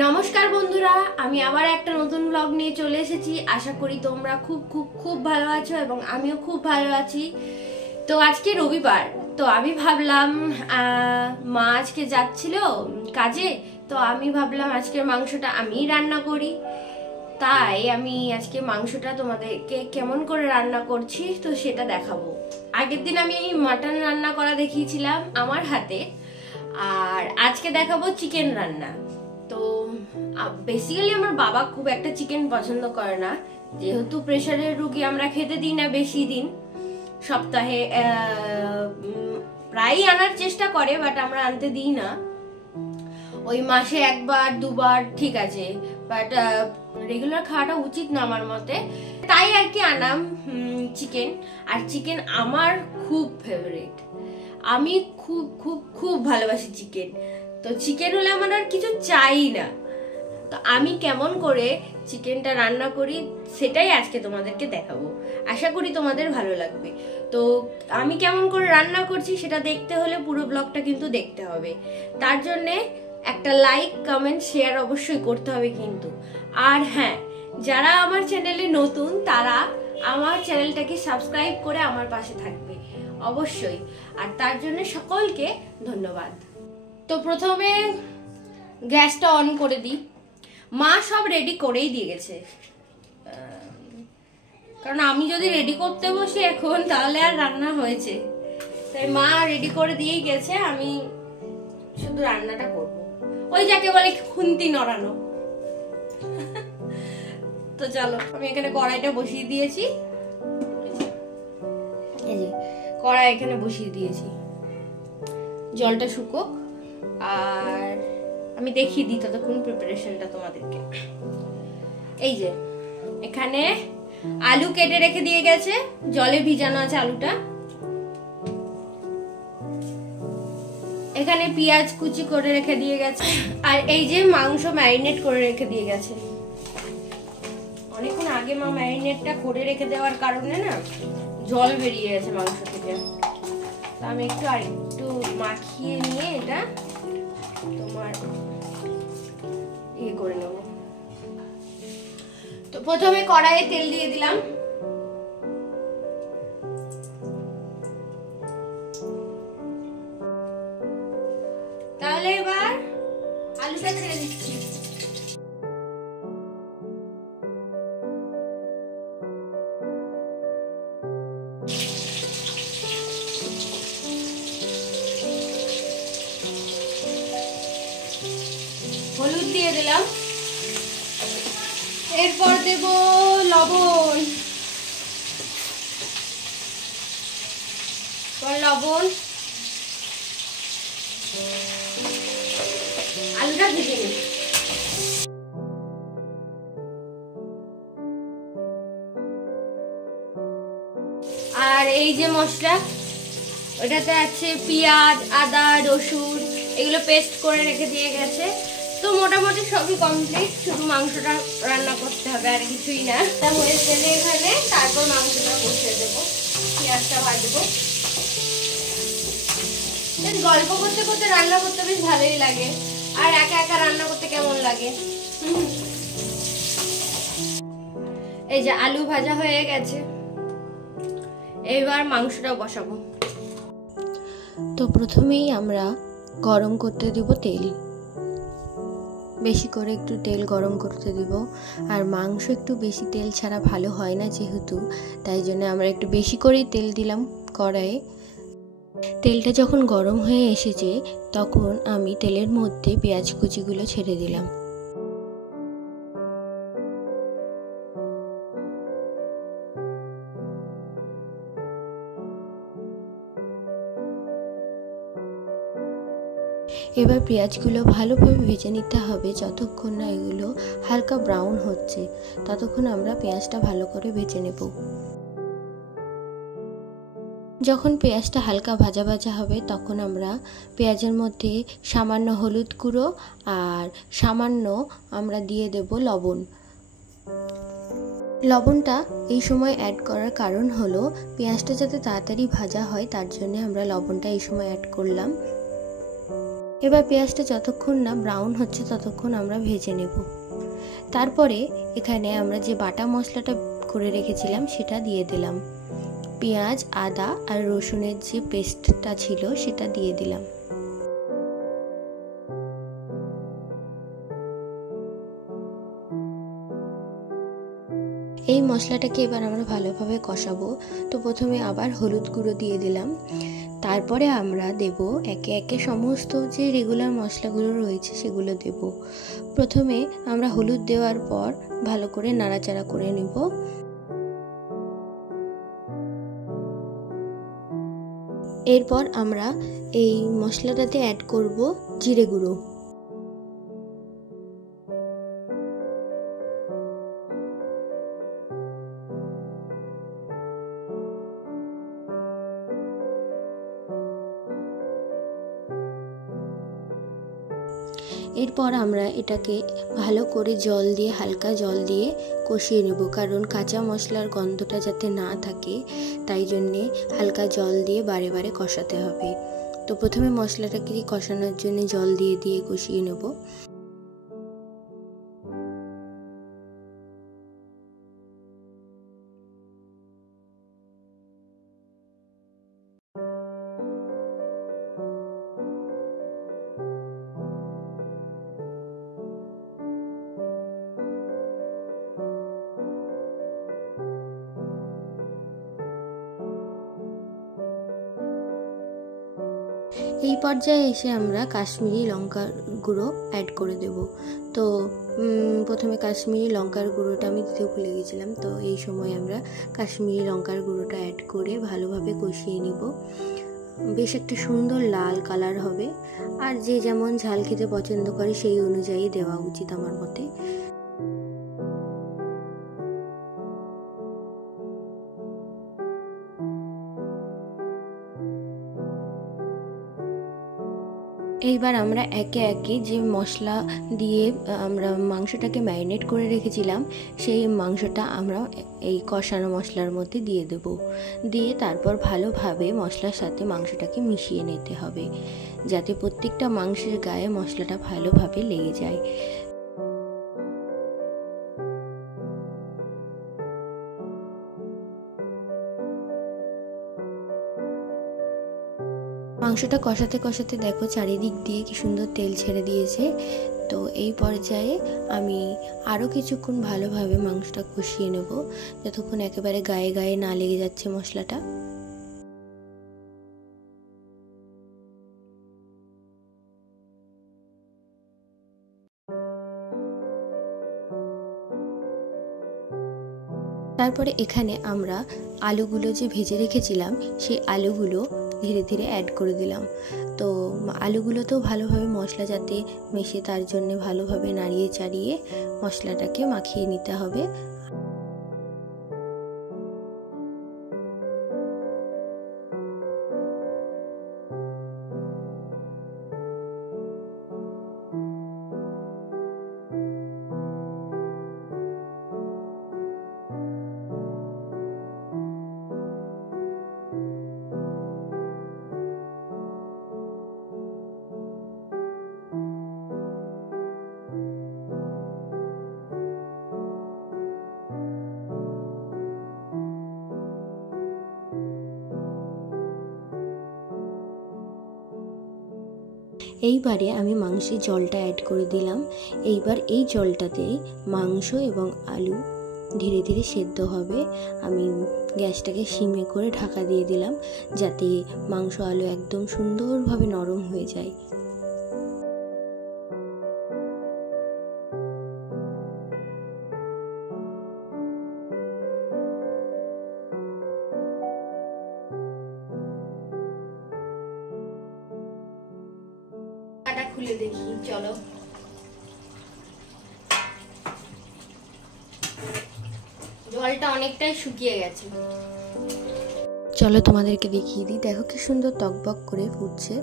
নমস্কার বন্ধুরা, আমি আবার একটা নতুন ব্লগ নিয়ে চলে এসেছি। আশা করি তোমরা খুব খুব খুব ভালো আছো এবং আমিও খুব ভালো আছি। তো আজকে রবিবার, তো আমি ভাবলাম মা আজকে যাচ্ছিল কাজে, তো আমি ভাবলাম আজকের মাংসটা আমিই রান্না করি। তাই আমি আজকে মাংসটা তোমাদেরকে কেমন করে রান্না করছি তো সেটা দেখাবো। আগের দিন আমি মাটন রান্না করা দেখিয়েছিলাম আমার হাতে, আর আজকে দেখাবো চিকেন রান্না। তো বেসিক্যালি আমার বাবা খুব একটা চিকেন পছন্দ করে না, যেহেতু প্রেশারের রুগী আমরা খেতে দিই না বেশি দিন। সপ্তাহে প্রায়ই আনার চেষ্টা করে, বাট আমরা আনতে দিই না। ওই মাসে একবার দুবার ঠিক আছে, বাট রেগুলার খাওয়াটা উচিত না আমার মতে। তাই আর কি আনাম চিকেন। আর চিকেন আমার খুব ফেভারিট, আমি খুব খুব খুব ভালোবাসি চিকেন। তো চিকেন হলে আমার আর কিছু চাই না। তো আমি কেমন করে চিকেনটা রান্না করি সেটাই আজকে তোমাদেরকে দেখাবো। আশা করি তোমাদের ভালো লাগবে। তো আমি কেমন করে রান্না করছি সেটা দেখতে হলে পুরো ব্লগটা কিন্তু দেখতে হবে। তার জন্যে একটা লাইক, কমেন্ট, শেয়ার অবশ্যই করতে হবে কিন্তু। আর হ্যাঁ, যারা আমার চ্যানেলে নতুন তারা আমার চ্যানেলটাকে সাবস্ক্রাইব করে আমার পাশে থাকবে অবশ্যই। আর তার জন্য সকলকে ধন্যবাদ। তো প্রথমে গ্যাসটা অন করে দিই। মা সব রেডি করেই দিয়ে গেছে, কারণ আমি যদি রেডি করতে বসি এখন তাহলে আর রান্না হয়েছে। তাই মা রেডি করে দিয়েই গেছে, আমি শুধু রান্নাটা করব, ওই যাকে বলে খুন্তি নড়ানো। তো চলো, আমি এখানে কড়াইটা বসিয়ে দিয়েছি। এই যে কড়াই এখানে বসিয়ে দিয়েছি, জলটা শুকোক আর আমি দেখিয়ে দিই ততক্ষণ প্রিপারেশনটা তোমাদেরকে। এই যে এখানে আলু কেটে রেখে দিয়ে গেছে, জলে ভিজানো আছে আলুটা। এখানে পেঁয়াজ কুচি করে রেখে দিয়ে গেছে, আর এই যে মাংস ম্যারিনেট করে রেখে দিয়ে গেছে। অনেকক্ষণ আগে মা ম্যারিনেটটা করে রেখে দেওয়ার কারণে না জল বেরিয়ে গেছে মাংস থেকে। তো আমি একটু মাখিয়ে নিয়ে এটা তোমার ইয়ে করে নেব। তো প্রথমে কড়াইয়ে তেল দিয়ে দিলাম। তাহলে এবার আলুটা ছেড়ে দিচ্ছি। হলুদ দিয়ে দিলাম, এরপর দেব লবণ। লবণ, আলুটা ভেজে নিই। আর এই যে মশলা, ওটাতে আছে পেঁয়াজ, আদা, রসুন, এগুলো পেস্ট করে রেখে দিয়ে গেছে। তো মোটামুটি সবই কমপ্লিট, শুধু মাংসটা রান্না করতে হবে, আর কিছুই না। তা হয়েছে এখানে, তারপর মাংসটা কষিয়ে দেবো, পেঁয়াজটা ভাজবো। গল্প করতে করতে রান্না করতে বেশ ভালোই লাগে, আর একা একা রান্না করতে কেমন লাগে। এই যে আলু ভাজা হয়ে গেছে, এবার মাংসটা বসাবো। তো প্রথমেই আমরা গরম করতে দিব তেল, বেশি করে একটু তেল গরম করতে দিব। আর মাংস একটু বেশি তেল ছাড়া ভালো হয় না যেহেতু, তাই জন্য আমরা একটু বেশি করেই তেল দিলাম কড়াইয়ে। তেলটা যখন গরম হয়ে এসেছে তখন আমি তেলের মধ্যে পেঁয়াজ কুচিগুলো ছেড়ে দিলাম। এবার পেঁয়াজগুলো ভালোভাবে ভেজে নিতে হবে, যতক্ষণ না এগুলো হালকা ব্রাউন হচ্ছে ততক্ষণ আমরা পেঁয়াজটা ভালো করে ভেজে নেব। যখন পেঁয়াজটা হালকা ভাজা ভাজা হবে তখন আমরা পেঁয়াজের মধ্যে সামান্য হলুদ গুঁড়ো আর সামান্য আমরা দিয়ে দেব লবণ। লবণটা এই সময় অ্যাড করার কারণ হলো পেঁয়াজটা যাতে তাড়াতাড়ি ভাজা হয়, তার জন্য আমরা লবণটা এই সময় অ্যাড করলাম। এবার পেঁয়াজটা যতক্ষণ না ব্রাউন হচ্ছে ততক্ষণ আমরা ভেজে নেব। তারপরে এখানে আমরা যে বাটা মশলাটা করে রেখেছিলাম সেটা দিয়ে দিলাম। পেঁয়াজ, আদা আর রসুনের যে পেস্টটা ছিল সেটা দিয়ে দিলাম। এই মশলাটাকে এবার আমরা ভালোভাবে কষাবো। তো প্রথমে আবার হলুদ গুঁড়ো দিয়ে দিলাম। তারপরে আমরা দেব একে একে সমস্ত যে রেগুলার মশলাগুলো রয়েছে সেগুলো দেব। প্রথমে আমরা হলুদ দেওয়ার পর ভালো করে নাড়াচাড়া করে নেব। এরপর আমরা এই মশলাটাতে অ্যাড করব জিরে গুঁড়ো। এরপর আমরা এটাকে ভালো করে জল দিয়ে, হালকা জল দিয়ে কষিয়ে নেব, কারণ কাঁচা মশলার গন্ধটা যাতে না থাকে তাই জন্যে হালকা জল দিয়ে বারে বারে কষাতে হবে। তো প্রথমে মশলাটাকে কষানোর জন্য জল দিয়ে দিয়ে কষিয়ে নেব। এই পর্যায়ে এসে আমরা কাশ্মীরি লঙ্কার গুঁড়ো অ্যাড করে দেব। তো প্রথমে কাশ্মীরি লঙ্কার গুঁড়োটা আমি দিতে ভুলে গেছিলাম। তো এই সময় আমরা কাশ্মীরি লঙ্কার গুঁড়োটা অ্যাড করে ভালোভাবে কষিয়ে নেব। বেশ একটা সুন্দর লাল কালার হবে। আর যে যেমন ঝাল খেতে পছন্দ করে সেই অনুযায়ী দেওয়া উচিত আমার মতে। এইবার আমরা একে একে যে মশলা দিয়ে আমরা মাংসটাকে ম্যারিনেট করে রেখেছিলাম সেই মাংসটা আমরা এই কষানো মশলার মধ্যে দিয়ে দেব। দিয়ে তারপর ভালোভাবে মশলার সাথে মাংসটাকে মিশিয়ে নিতে হবে, যাতে প্রত্যেকটা মাংসের গায়ে মশলাটা ভালোভাবে লেগে যায়। মাংসটা কষাতে কষাতে দেখো চারিদিক দিয়ে কি সুন্দর তেল ছেড়ে দিয়েছে। তো এই পর্যায়ে আমি আরও কিছুক্ষণ ভালোভাবে মাংসটা কষিয়ে নেব, যতক্ষণ একেবারে গায়ে গায়ে না লেগে যাচ্ছে মশলাটা। তারপরে এখানে আমরা আলুগুলো যে ভেজে রেখেছিলাম সেই আলুগুলো ধীরে ধীরে অ্যাড করে দিলাম। তো আলুগুলোতেও ভালোভাবে মশলা যাতে মেশে তার জন্য ভালোভাবে নাড়িয়ে চাড়িয়ে মশলাটাকে মাখিয়ে নিতে হবে। এইবারে আমি মাংসের জলটা অ্যাড করে দিলাম। এইবার এই জলটাতে মাংস এবং আলু ধীরে ধীরে সেদ্ধ হবে। আমি গ্যাসটাকে সিমে করে ঢাকা দিয়ে দিলাম, যাতে মাংস আলু একদম সুন্দরভাবে নরম হয়ে যায়। খুলে দেখি, চলো। জলটা অনেকটাই শুকিয়ে গেছে। চলো তোমাদেরকে দেখিয়ে দিই। দেখো কি সুন্দর টকবক করে ফুটছে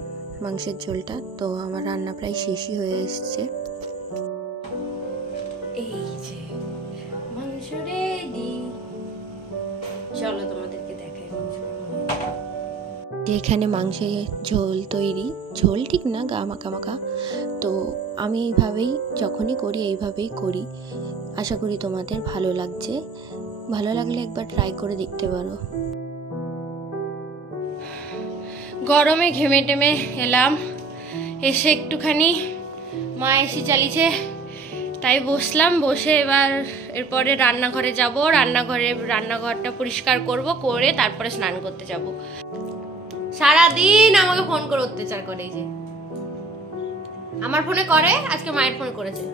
মাংসের ঝোলটা। তো আমার রান্না প্রায় শেষই হয়ে এসছে। এই যে মাংস রেডি। চলো তোমাদেরকে দেখাই। এখানে মাংসের ঝোল তৈরি, ঝোল ঠিক না, গা মাখা মাখা। তো আমি এইভাবেই যখনই করি এইভাবেই করি। আশা করি তোমাদের ভালো লাগছে, ভালো লাগলে একবার ট্রাই করে দেখতে পারো। গরমে ঘেমে টেমে এলাম, এসে একটুখানি মা এসি চালিয়েছে তাই বসলাম, বসে এবার এরপরে রান্নাঘরে যাব, রান্নাঘরটা পরিষ্কার করব, করে তারপরে স্নান করতে যাব। সারাদিন আমাকে ফোন করে অত্যাচার করে, এই যে আমার ফোনে করে, আজকে মায়ের ফোনে করেছে।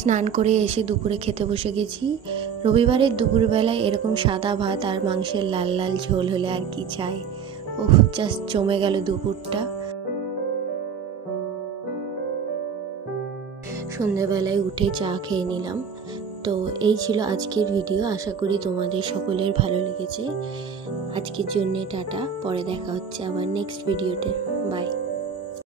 স্নান করে এসে দুপুরে খেতে বসে গেছি। রবিবারের দুপুরবেলায় এরকম সাদা ভাত আর মাংসের লাল লাল ঝোল হলে আর কি চাই। ওহ, জাস্ট জমে গেল দুপুরটা। সন্ধ্যাবেলায় উঠে চা খেয়ে নিলাম। তো এই ছিল আজকের ভিডিও, আশা করি তোমাদের সকলের ভালো লেগেছে। আজকের জন্যে টাটা, পরে দেখা হচ্ছে আবার নেক্সট ভিডিওতে। বাই।